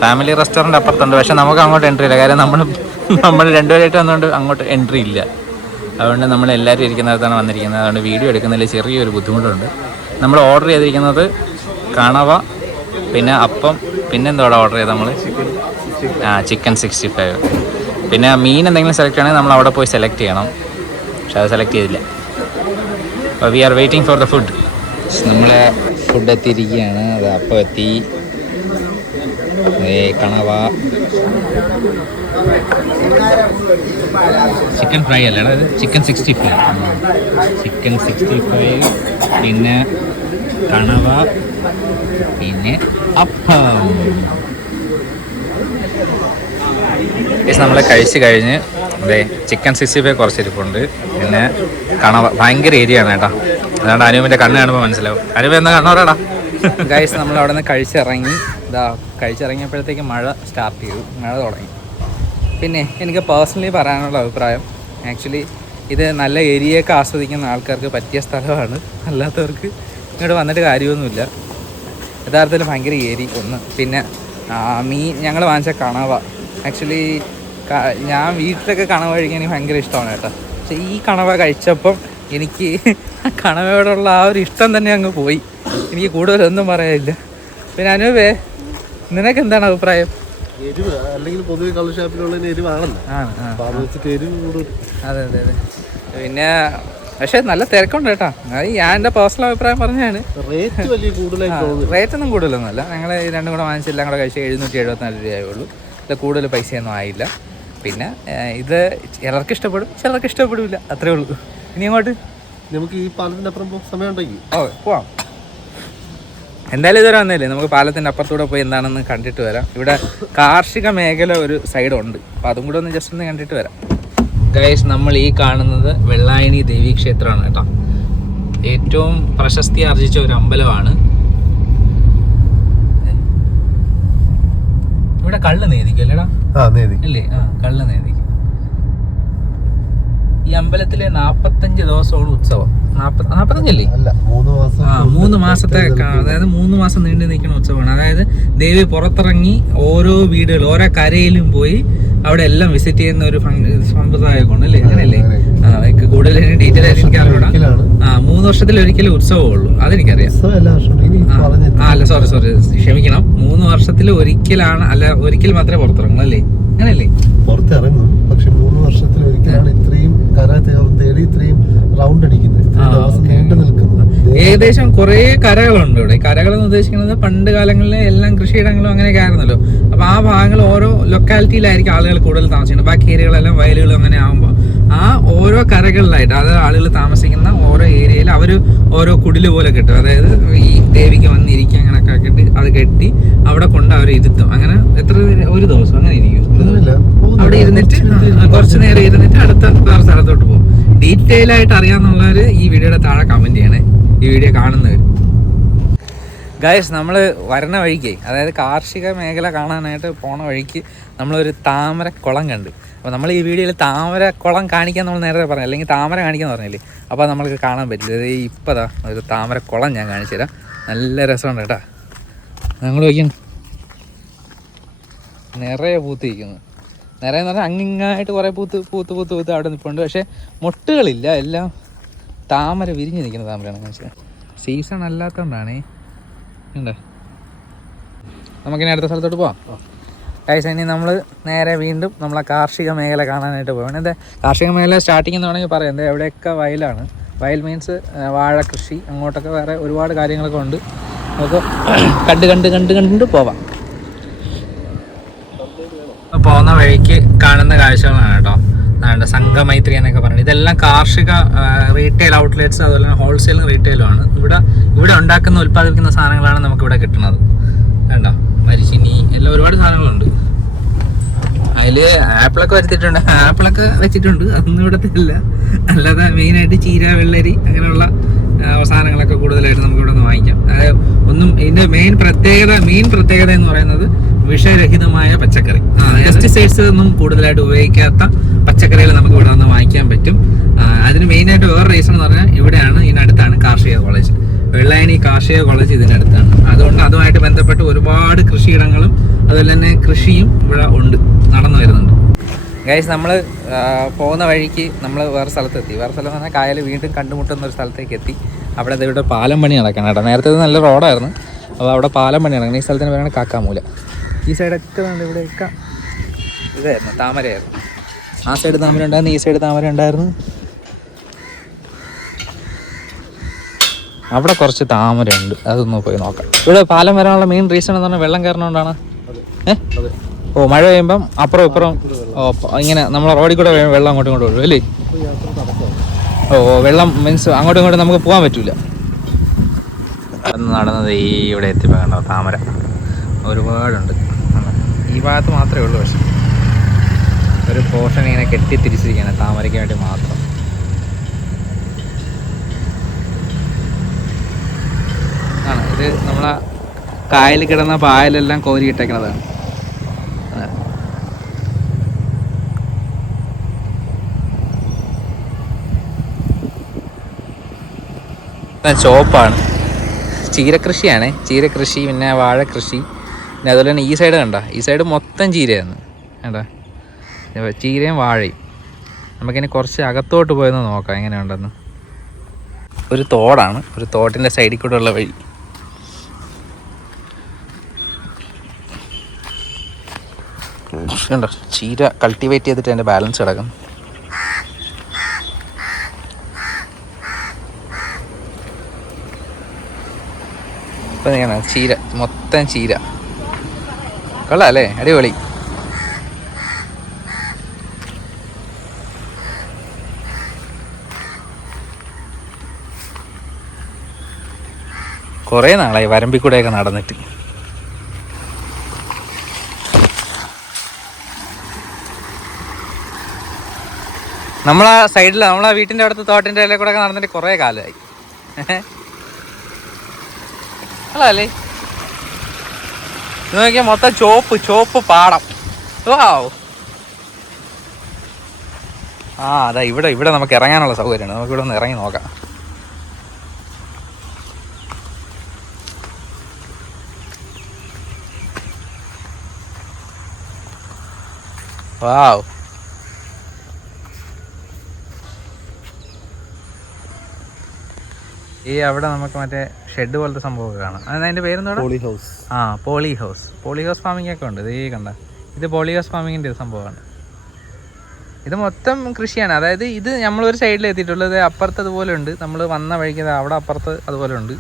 ഫാമിലി റെസ്റ്റോറൻറ്റ് അപ്പുറത്തുണ്ട്. പക്ഷെ നമുക്ക് അങ്ങോട്ട് എൻട്രി ഇല്ല. കാര്യം നമ്മൾ രണ്ടുപേരായിട്ട് വന്നുകൊണ്ട് അങ്ങോട്ട് എൻട്രി ഇല്ല. അതുകൊണ്ട് നമ്മൾ എല്ലാവരും ഇരിക്കുന്നിടത്താണ് വന്നിരിക്കുന്നത്. അതുകൊണ്ട് വീഡിയോ എടുക്കുന്നതിൽ ചെറിയൊരു ബുദ്ധിമുട്ടുണ്ട്. നമ്മൾ ഓർഡർ ചെയ്തിരിക്കുന്നത് കണവ, പിന്നെ അപ്പം, പിന്നെ എന്തോടെ ഓർഡർ ചെയ്ത് നമ്മൾ ചിക്കൻ 65. പിന്നെ മീൻ എന്തെങ്കിലും സെലക്ട് ചെയ്യണമെങ്കിൽ നമ്മൾ അവിടെ പോയി സെലക്ട് ചെയ്യണം. പക്ഷെ അത് സെലക്ട് ചെയ്തില്ല. അപ്പോൾ we are waiting for the food. നമ്മൾ ഫുഡ് എത്തിയിരിക്കുകയാണ്. അത് അപ്പം എത്തി, കണവ, ചിക്കൻ ഫ്രൈ അല്ലേടാ, അത് ചിക്കൻ 65, പിന്നെ കണവ, പിന്നെ അപ്പം. നമ്മൾ കഴിച്ച് കഴിഞ്ഞ് അതെ ചിക്കൻ 65 കുറച്ചിരിപ്പുണ്ട്. പിന്നെ കണവ ഭയങ്കര ഏരിയ ആണ് കേട്ടോ. അതുകൊണ്ട് അനുവിൻ്റെ കണ്ണ് കാണുമ്പോൾ മനസ്സിലാവും. അനുവ് എന്നാ കണ്ണോടാടാ. ഗൈസ്, നമ്മൾ അവിടെ നിന്ന് കഴിച്ചിറങ്ങിയപ്പോഴത്തേക്ക് മഴ സ്റ്റാർട്ട് ചെയ്തു, മഴ തുടങ്ങി. പിന്നെ എനിക്ക് പേഴ്സണലി പറയാനുള്ള അഭിപ്രായം, ആക്ച്വലി ഇത് നല്ല ഏരിയയൊക്കെ ആസ്വദിക്കുന്ന ആൾക്കാർക്ക് പറ്റിയ സ്ഥലമാണ്. അല്ലാത്തവർക്ക് ഇങ്ങോട്ട് വന്നിട്ട് കാര്യമൊന്നുമില്ല. യഥാർത്ഥത്തിൽ ഭയങ്കര ഏരി ഒന്ന്. പിന്നെ മീൻ ഞങ്ങൾ വാങ്ങിച്ച കണവ. ആക്ച്വലി ഞാൻ വീട്ടിലൊക്കെ കണവ കഴിക്കാൻ എനിക്ക് ഭയങ്കര ഇഷ്ടമാണ് കേട്ടോ. പക്ഷേ ഈ കണവ കഴിച്ചപ്പം എനിക്ക് കണവയോടുള്ള ആ ഒരു ഇഷ്ടം തന്നെ അങ്ങ് പോയി. എനിക്ക് കൂടുതലൊന്നും പറയാനില്ല. പിന്നെ അനൂപേ, നിനക്ക് എന്താണ് അഭിപ്രായം? എരിവ് അല്ലെങ്കിൽ പൊതുവെ കള്ള് ഷാപ്പിലുള്ള എരിവാണല്ലോ. അതെ അതെ അതെ. പിന്നെ പക്ഷെ നല്ല തിരക്കുണ്ട് കേട്ടോ. അത് ഞാൻ എൻ്റെ പേഴ്സണൽ അഭിപ്രായം പറഞ്ഞാണ്. റേറ്റ് ഒന്നും കൂടുതലൊന്നുമല്ല. ഞങ്ങൾ രണ്ടും കൂടെ വാങ്ങിച്ച് എല്ലാം കൂടെ കഴിച്ച് 774 രൂപയുള്ളൂ. ഇത് കൂടുതൽ പൈസയൊന്നും ആയില്ല. പിന്നെ ഇത് ചിലർക്ക് ഇഷ്ടപ്പെടും, ചിലർക്ക് ഇഷ്ടപ്പെടില്ല, അത്രേ ഉള്ളൂ. ഇനി അങ്ങോട്ട് നമുക്ക് ഈ പാലത്തിൻ്റെ അപ്പുറം സമയം ഉണ്ടെങ്കിൽ പോവാം. എന്തായാലും ഇതുവരെ വന്നില്ലേ, നമുക്ക് പാലത്തിൻ്റെ അപ്പുറത്തൂടെ പോയി എന്താണെന്ന് കണ്ടിട്ട് വരാം. ഇവിടെ കാർഷിക മേഖല ഒരു സൈഡുണ്ട്, അപ്പോൾ അതും കൂടെ ഒന്ന് ജസ്റ്റ് ഒന്ന് കണ്ടിട്ട് വരാം. ഗൈസ്, നമ്മൾ ഈ കാണുന്നത് വെള്ളായണി ദേവീക്ഷേത്രമാണ് കേട്ടോ. ഏറ്റവും പ്രശസ്തി ആർജിച്ച ഒരു അമ്പലമാണ്. ഇവിടെ കള്ള് നേദിക്കും അല്ലേടാ? അല്ലേ? കള്ള് നേദിക്കും. ഈ അമ്പലത്തിലെ 45 ദിവസമാണ് ഉത്സവം. 45 അല്ലേ? 3 മാസത്തെ, അതായത് 3 മാസം നീണ്ടു നിൽക്കുന്ന ഉത്സവമാണ്. അതായത് ദേവി പുറത്തിറങ്ങി ഓരോ വീടുകൾ, ഓരോ കരയിലും പോയി അവിടെ എല്ലാം വിസിറ്റ് ചെയ്യുന്ന ഒരു സമ്പ്രദായമൊക്കെ അല്ലേ? അങ്ങനെയല്ലേ? കൂടുതൽ ഡീറ്റെയിൽ ആയിട്ട് എനിക്ക് അറിയൂടാ. 3 വർഷത്തിൽ ഒരിക്കലും ഉത്സവമുള്ളൂ, അതെനിക്കറിയാം. അല്ല സോറി ക്ഷമിക്കണം, 3 വർഷത്തിൽ ഒരിക്കലാണ്, അല്ല ഒരിക്കൽ മാത്രമേ പുറത്തിറങ്ങൂ അല്ലേ? അങ്ങനെയല്ലേ? പുറത്തിറങ്ങും, പക്ഷെ 3 വർഷത്തിൽ ഒരിക്കലാണ് ഇത്രയും കര തേടി ഇത്രയും റൗണ്ട് അടിക്കുന്നത്, നീണ്ടു നിൽക്കുന്നത്. ഏകദേശം കുറെ കരകളുണ്ട് ഇവിടെ. കരകൾ എന്ന് ഉദ്ദേശിക്കുന്നത് പണ്ട് കാലങ്ങളിലെ എല്ലാം കൃഷിയിടങ്ങളും അങ്ങനെയൊക്കെ ആയിരുന്നല്ലോ. അപ്പൊ ആ ഭാഗങ്ങൾ ഓരോ ലൊക്കാലിറ്റിയിലായിരിക്കും ആളുകൾ കൂടുതൽ താമസിക്കുന്നത്. ബാക്കി ഏരിയകളെല്ലാം വയലുകളും അങ്ങനെ ആകുമ്പോൾ ആ ഓരോ കരകളിലായിട്ട്, അതായത് ആളുകൾ താമസിക്കുന്ന ഓരോ ഏരിയയിൽ അവർ ഓരോ കുടില് പോലെ കെട്ടും. അതായത് ഈ ദേവിക്ക് വന്നിരിക്കുക അങ്ങനെയൊക്കെ കെട്ടി അത് കെട്ടി അവിടെ കൊണ്ട് അവർ ഇരുത്തും. അങ്ങനെ എത്ര ഒരു ദിവസം അങ്ങനെ ഇരിക്കും. അവിടെ ഇരുന്നിട്ട് കുറച്ച് നേരം ഇരുന്നിട്ട് അടുത്ത വേറെ സ്ഥലത്തോട്ട് പോകും. ഡീറ്റെയിൽ ആയിട്ട് അറിയാന്നുള്ളവർ ഈ വീഡിയോയുടെ താഴെ കമന്റ് ചെയ്യണേ, ഈ വീഡിയോ കാണുന്നവർ. ഗൈസ്, നമ്മൾ വരണ വഴിക്ക്, അതായത് കാർഷിക മേഖല കാണാനായിട്ട് പോണ വഴിക്ക് നമ്മളൊരു താമരക്കുളം കണ്ട്. അപ്പോൾ നമ്മൾ ഈ വീഡിയോയിൽ താമരക്കുളം കാണിക്കാൻ നമ്മൾ നേരത്തെ പറഞ്ഞു, അല്ലെങ്കിൽ താമര കാണിക്കാന്ന് പറഞ്ഞില്ലേ? അപ്പോൾ നമ്മൾക്ക് കാണാൻ പറ്റില്ല. ഇത് ഇപ്പതാ ഒരു താമരക്കുളം ഞാൻ കാണിച്ചു തരാം. നല്ല രസമുണ്ട് കേട്ടോ. ഞങ്ങൾ വയ്ക്കുന്നു നിറയെ പൂത്ത് ഇരിക്കുന്നു. നിറയെന്ന് പറഞ്ഞാൽ അങ്ങിങ്ങായിട്ട് കുറേ പൂത്ത് അവിടെ നിൽപ്പുണ്ട്. പക്ഷേ മൊട്ടുകളില്ല, എല്ലാം താമര വിരിഞ്ഞ് നിൽക്കുന്ന താമരയാണ് കാണിച്ചത്. സീസൺ അല്ലാത്തതുകൊണ്ടാണേ. ഉണ്ടോ? നമുക്കിനി അടുത്ത സ്ഥലത്തോട്ട് പോവാം. ഗൈസ്, ഇനി നമ്മൾ നേരെ വീണ്ടും നമ്മളെ കാർഷിക മേഖല കാണാനായിട്ട് പോകണം. എന്താ കാർഷിക മേഖല സ്റ്റാർട്ടിങ് എന്ന് വേണമെങ്കിൽ പറയാം. എന്താ എവിടെയൊക്കെ വയലാണ്. വയൽ മീൻസ് വാഴ കൃഷി, അങ്ങോട്ടൊക്കെ വേറെ ഒരുപാട് കാര്യങ്ങളൊക്കെ ഉണ്ട്. നമുക്ക് കണ്ട് പോവാം. പോകുന്ന വഴിക്ക് കാണുന്ന കാഴ്ചകളാണ് കേട്ടോ. അതുകൊണ്ട് സംഘമൈത്രി എന്നൊക്കെ പറയുന്നത് ഇതെല്ലാം കാർഷിക റീറ്റെയിൽ ഔട്ട്ലെറ്റ്സ്, അതുപോലെ തന്നെ ഹോൾസെയിലും റീറ്റെയിലും ആണ്. ഇവിടെ ഉണ്ടാക്കുന്ന ഉൽപ്പാദിപ്പിക്കുന്ന സാധനങ്ങളാണ് നമുക്കിവിടെ കിട്ടുന്നത്. വേണ്ടോ? മരിച്ചിനി എല്ലാം ഒരുപാട് സാധനങ്ങളുണ്ട്. അതിൽ ആപ്പിളൊക്കെ വെച്ചിട്ടുണ്ട്. അതൊന്നും ഇവിടത്തെ ഇല്ല. അല്ലാതെ മെയിനായിട്ട് ചീര, വെള്ളരി അങ്ങനെയുള്ള സാധനങ്ങളൊക്കെ കൂടുതലായിട്ട് നമുക്ക് ഇവിടെ നിന്ന് വാങ്ങിക്കാം. ഇതിന്റെ മെയിൻ പ്രത്യേകത എന്ന് പറയുന്നത് വിഷരഹിതമായ പച്ചക്കറി, പെസ്റ്റിസൈഡ്സ് ഒന്നും കൂടുതലായിട്ട് ഉപയോഗിക്കാത്ത പച്ചക്കറികൾ നമുക്ക് ഇവിടെ നിന്ന് വാങ്ങിക്കാൻ പറ്റും. അതിന് മെയിനായിട്ട് വേറെ റീസൺ എന്ന് പറഞ്ഞാൽ ഇവിടെയാണ്, ഇതിനടുത്താണ് കാർഷിക കോളേജ്. വെള്ളായണി കാർഷിക കോളേജ് ഇതിനടുത്താണ്. അതുകൊണ്ട് അതുമായിട്ട് ബന്ധപ്പെട്ട് ഒരുപാട് കൃഷിയിടങ്ങളും അതുപോലെ തന്നെ കൃഷിയും ഇവിടെ നടന്നു വരുന്നുണ്ട്. ഗൈസ്, നമ്മൾ പോകുന്ന വഴിക്ക് നമ്മൾ വേറെ സ്ഥലത്തെത്തി. വേറെ സ്ഥലം എന്ന് പറഞ്ഞാൽ കായൽ വീണ്ടും കണ്ടുമുട്ടുന്ന ഒരു സ്ഥലത്തേക്ക് എത്തി. അവിടെ ഇവിടെ പാലം പണി നടക്കണം കേട്ടോ. നേരത്തെ ഇത് നല്ല റോഡായിരുന്നു, അപ്പോൾ അവിടെ പാലം പണി നടക്കണം. ഈ സ്ഥലത്തിന് പറയുന്നത് കാക്കാമൂല. ഈ സൈഡൊക്കെ ഇവിടെയൊക്കെ ഇതായിരുന്നു, താമരയായിരുന്നു. ആ സൈഡ് താമര ഉണ്ടായിരുന്നു, ഈ സൈഡ് താമര ഉണ്ടായിരുന്നു. അവിടെ കുറച്ച് താമരയുണ്ട്, അതൊന്ന് പോയി നോക്കാം. ഇവിടെ പാലം വരാനുള്ള മെയിൻ റീസൺ എന്ന് പറഞ്ഞാൽ വെള്ളം കയറണോണ്ടാണ്. മഴ പെയ്യുമ്പം അപ്പുറം ഇപ്പുറം ഇങ്ങനെ നമ്മളെ റോഡിൽ കൂടെ വെള്ളം അങ്ങോട്ടും ഇങ്ങോട്ടും ഒഴുകും അല്ലേ? വെള്ളം മീൻസ് അങ്ങോട്ടും ഇങ്ങോട്ടും നമുക്ക് പോകാൻ പറ്റൂല. നടന്നത് ഇവിടെ എത്തിയപ്പോൾ കണ്ടോ താമര ഒരുപാടുണ്ട്. ഈ ഭാഗത്ത് മാത്രമേ ഉള്ളൂ, പക്ഷെ ഒരു പോർഷൻ ഇങ്ങനെ കെട്ടി തിരിച്ചിരിക്കുകയാണ് താമരയ്ക്ക് വേണ്ടി മാത്രം. ഇത് നമ്മളെ കായലിൽ കിടന്ന പായലെല്ലാം കോരിയിട്ടേക്കുന്നതാണ്. ചോപ്പാണ്. ചീരകൃഷിയാണ്. ചീരകൃഷി, പിന്നെ വാഴക്കൃഷി, പിന്നെ അതുപോലെ തന്നെ ഈ സൈഡ് കണ്ട, ഈ സൈഡ് മൊത്തം ചീരയാണ് കേട്ടാ, ചീരയും വാഴയും. നമുക്കിനി കുറച്ച് അകത്തോട്ട് പോയെന്ന് നോക്കാം എങ്ങനെയുണ്ടെന്ന്. ഒരു തോടാണ്, ഒരു തോട്ടിൻ്റെ സൈഡിൽ കൂടെ ഉള്ള വഴി. കണ്ടോ ചീര കൾട്ടിവേറ്റ് ചെയ്തിട്ട് അതിൻ്റെ ബാലൻസ് കിടക്കും. ഇപ്പം നീങ്ങണ ചീര, മൊത്തം ചീര. കൊള്ളാം അല്ലേ, അടിപൊളി. കുറേ നാളായി വരമ്പിൽ കൂടെയൊക്കെ നടന്നിട്ട്. നമ്മളാ സൈഡിൽ, നമ്മളാ വീട്ടിൻ്റെ അടുത്ത് തോട്ടിൻ്റെ ഇടയിൽ കൂടെ ഒക്കെ നടന്നിട്ട് കുറേ കാലമായി. അല്ലേ ഇത് നോക്കിയാൽ മൊത്തം ചോപ്പ് പാടം. വാവ്. അതാ ഇവിടെ നമുക്ക് ഇറങ്ങാനുള്ള സൗകര്യമാണ്. നമുക്കിവിടെ ഒന്ന് ഇറങ്ങി നോക്കാം. വാവ്. ഈ അവിടെ നമുക്ക് മറ്റേ ഷെഡ് പോലത്തെ സംഭവമൊക്കെ കാണാം. അതിൻ്റെ പേരെന്താ? Poly house. Poly house farming ഒക്കെ ഉണ്ട്. ഈ കണ്ട, ഇത് പോളി ഹൗസ് ഫാമിങ്ങിൻ്റെ സംഭവമാണ്. ഇത് മൊത്തം കൃഷിയാണ്. അതായത് ഇത് നമ്മളൊരു സൈഡിൽ എത്തിയിട്ടുള്ളത്, അപ്പുറത്ത് അതുപോലെ ഉണ്ട്. നമ്മൾ വന്ന വഴിക്ക് അവിടെ അപ്പുറത്ത് അതുപോലെ ഉണ്ട്.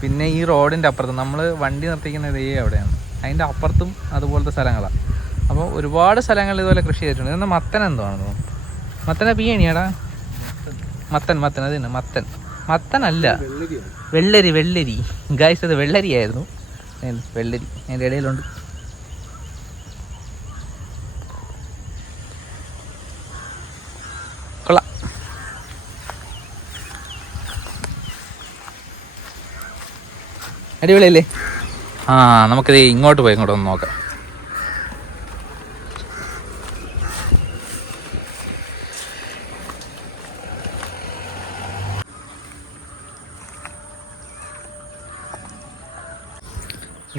പിന്നെ ഈ റോഡിൻ്റെ അപ്പുറത്ത് നമ്മൾ വണ്ടി നിർത്തിക്കുന്നത് അവിടെയാണ്. അതിൻ്റെ അപ്പുറത്തും അതുപോലത്തെ സ്ഥലങ്ങളാണ്. അപ്പോൾ ഒരുപാട് സ്ഥലങ്ങളിൽ ഇതുപോലെ കൃഷി ചെയ്തിട്ടുണ്ട്. ഇതെന്നാൽ മത്തൻ എന്താണെന്നോ, മത്തനെ പിയണിയാടാ, മത്തൻ അത് തന്നെ മത്തനല്ല, വെള്ളരി ഗായ്സ്. അത് വെള്ളരി ആയിരുന്നു. വെള്ളരി അതിൻ്റെ ഇടയിലുണ്ട്. കൊള്ളാം. അടിപൊളിയല്ലേ? നമുക്കിത് ഇങ്ങോട്ട് ഒന്ന് നോക്കാം.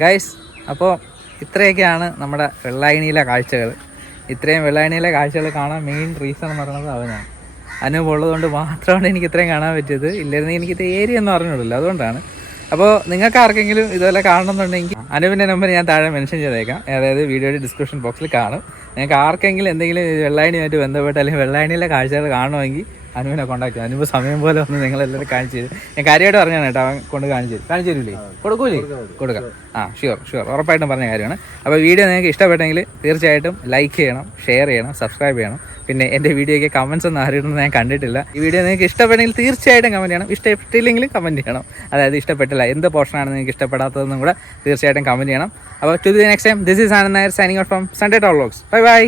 ഗൈസ്, അപ്പോൾ ഇത്രയൊക്കെയാണ് നമ്മുടെ വെള്ളായണിയിലെ കാഴ്ചകൾ. ഇത്രയും വെള്ളായണിയിലെ കാഴ്ചകൾ കാണാൻ മെയിൻ റീസൺ എന്ന് പറയുന്നത് അവനാണ്. അനുഭവമുള്ളതുകൊണ്ട് മാത്രമാണ് എനിക്ക് ഇത്രയും കാണാൻ പറ്റിയത്. ഇല്ലായിരുന്നു എനിക്കിത് ഏരിയ എന്ന് പറഞ്ഞിട്ടില്ല, അതുകൊണ്ടാണ്. അപ്പോൾ നിങ്ങൾക്ക് ആർക്കെങ്കിലും ഇതുപോലെ കാണണമെന്നുണ്ടെങ്കിൽ അനുവിൻ്റെ നമ്പർ ഞാൻ താഴെ മെൻഷൻ ചെയ്തേക്കാം. അതായത് വീഡിയോയുടെ ഡിസ്ക്രിപ്ഷൻ ബോക്സിൽ കാണും. നിങ്ങൾക്ക് ആർക്കെങ്കിലും എന്തെങ്കിലും വെള്ളായണിയുമായിട്ട് ബന്ധപ്പെട്ട് അല്ലെങ്കിൽ വെള്ളായണിയിലെ കാഴ്ചകൾ കാണുമെങ്കിൽ അനുവിനെ കോൺടാക്ട് ചെയ്യാം. അനുവിന് സമയം പോലെ ഒന്ന് നിങ്ങളെല്ലാവരും കാണിച്ചു തരും. ഞാൻ കാര്യമായിട്ട് പറഞ്ഞാണ് കേട്ടോ, അവൻ കൊണ്ട് കാണിച്ചു തരില്ലേ? കൊടുക്കൂലേ? കൊടുക്കാം. ഷുവർ ഉറപ്പായിട്ടും പറഞ്ഞ കാര്യമാണ്. അപ്പോൾ വീഡിയോ നിങ്ങൾക്ക് ഇഷ്ടപ്പെട്ടെങ്കിൽ തീർച്ചയായിട്ടും ലൈക്ക് ചെയ്യണം, ഷെയർ ചെയ്യണം, സബ്സ്ക്രൈബ് ചെയ്യണം. പിന്നെ എൻ്റെ വീഡിയോയ്ക്ക് കമൻസ് ഒന്നും ആരുടെയൊന്നും ഞാൻ കണ്ടിട്ടില്ല. ഈ വീഡിയോ നിങ്ങൾക്ക് ഇഷ്ടപ്പെട്ടെങ്കിൽ തീർച്ചയായിട്ടും കമൻറ്റ് ചെയ്യണം. ഇഷ്ടപ്പെട്ടില്ലെങ്കിൽ കമൻറ്റ് ചെയ്യണം. അതായത് ഇഷ്ടപ്പെട്ടില്ല, എന്ത് പോർഷനാണ് നിങ്ങൾക്ക് ഇഷ്ടപ്പെടാത്തതെന്നും കൂടെ തീർച്ചയായിട്ടും കമൻറ്റ് ചെയ്യണം. അപ്പോൾ to the next time, this is Anand Nair signing out from Sunday tall vlogs. By.